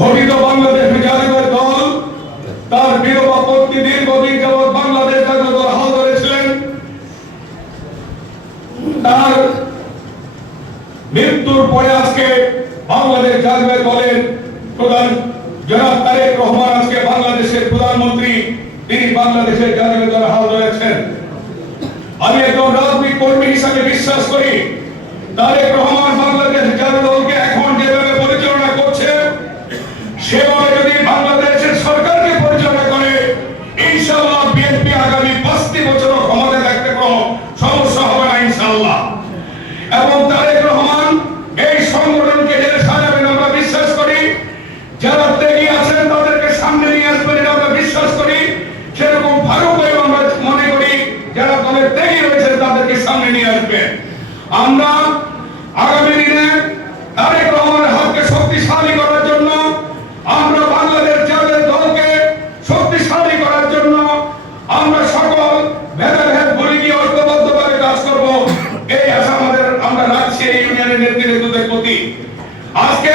ঘটিত বাংলাদেশ জাতীয় দল তার বিরোধী দীর্ঘদিন যাবৎ বাংলাদেশ জাতীয় দল হাল ধরেছিলেন। তার মৃত্যুর পরে আজকে বাংলাদেশ জাতীয় দলের প্রধান জনাব তারেক রহমান আজকে বাংলাদেশের প্রধানমন্ত্রী, তিনি বাংলাদেশের জাতীয় দল হাল ধরেছেন। আমি একজন রাজনৈতিক কর্মী হিসাবে বিশ্বাস করি তারেক রহমান বাংলাদেশ জাতীয় দলকে এখন যেভাবে পরিচালনা করছে সেভাবে যদি বাংলাদেশের সরকারকে পরিচালনা করে ইনশাআল্লাহ বিএনপি আগামী ৫টি বছর ক্ষমতায় থাকতে কোনো সমস্যা হবে না ইনশাআল্লাহ। এবং তারেক রহমান এই সংগঠনকে যে সাজাবেন আমরা বিশ্বাস করি, যারা ত্যাগী আছেন তাদেরকে সামনে নিয়ে আসবেন আমরা বিশ্বাস করি, সেরকম ফারুক আমরা মনে করি যারা দলের ত্যাগী রয়েছেন তাদেরকে সামনে নিয়ে আসবেন। আমরা আগামী দিনে তারেক রহমানের হাতকে শক্তিশালী করার জন্য, আমরা বাংলাদেশ জাতীয় দলকে শক্তিশালী করার জন্য আমরা সকল ভেদাভেদ ভুলে গিয়ে ঐক্যবদ্ধভাবে কাজ করব, এই আশা আমরা রাখছি এই ইউনিয়নের নেতৃত্বের প্রতি। আজকে